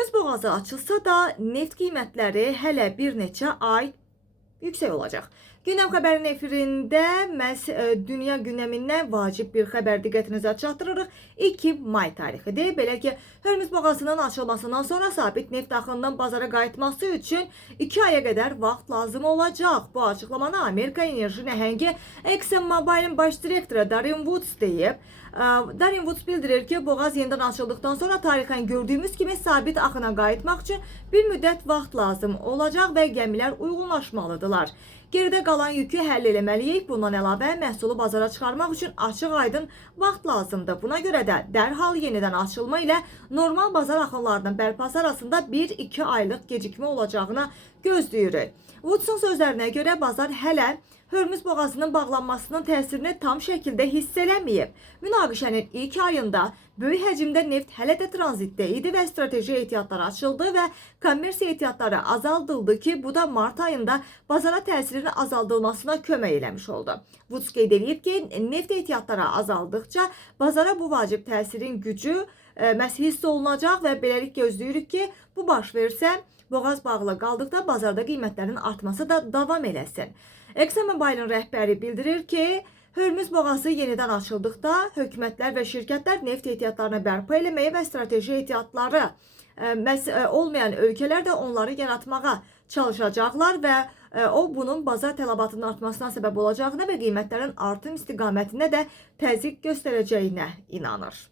Hörmüz boğazı açılsa da neft qiymətləri hələ bir neçə ay yüksək olacaq. Gündəm xəbərin efirində məhz dünya gündəmindən vacib bir xəbər diqqətinizə çatdırırıq. 2 may tarixidir. Belə ki, Hörmüz boğazının açılmasından sonra sabit neft axınının bazara qayıtması üçün 2 aya qədər vaxt lazım olacaq. Bu açıqlamanı Amerika enerji nəhəngi ExxonMobil'in baş direktoru Darren Woods deyib. Darren Woods bildirir ki, boğaz yenidən açıldıktan sonra tarixən gördüyümüz kimi sabit axına qayıtmaq üçün bir müddət vaxt lazım olacaq və gəmilər uyğunlaşmalıdırlar. Geridə qalan yükü həll eləməliyik. Bundan əlavə məhsulu bazara çıxarmaq üçün açıq-aydın vaxt lazımdır. Buna görə də dərhal yenidən açılma ilə normal bazar axınlarının bərpası arasında 1-2 aylıq gecikmə olacağına gözləyirik. Woodsun sözlərinə görə bazar hələ Hörmüz boğazının bağlanmasının təsirini tam şəkildə hiss eləməyib. Münaqişənin ilk ayında böyük həcmdə neft hələ də tranzitdə idi və strateji ehtiyatlar açıldı və kommersiya ehtiyatları azaldıldı ki, bu da mart ayında bazara təsirinin azaldılmasına kömək eləmiş oldu. Woods qeyd edib ki, neft ehtiyatları azaldıqca bazara bu vacib təsirin gücü məhz hiss olunacaq və beləlik gözləyirik ki, bu baş versə, boğaz bağlı qaldıqda bazarda qiymətlərin artması da davam eləsin. ExxonMobil'in rəhbəri bildirir ki, Hörmüz boğazı yenidən açıldıqda hökumətlər və şirkətlər neft ehtiyatlarını bərpa eləməyə və strateji ehtiyatları olmayan ölkələr də onları yaratmağa çalışacaqlar və o bunun bazar tələbatının artmasına səbəb olacağına və qiymətlərin artım istiqamətində də təzyiq göstərəcəyinə inanır.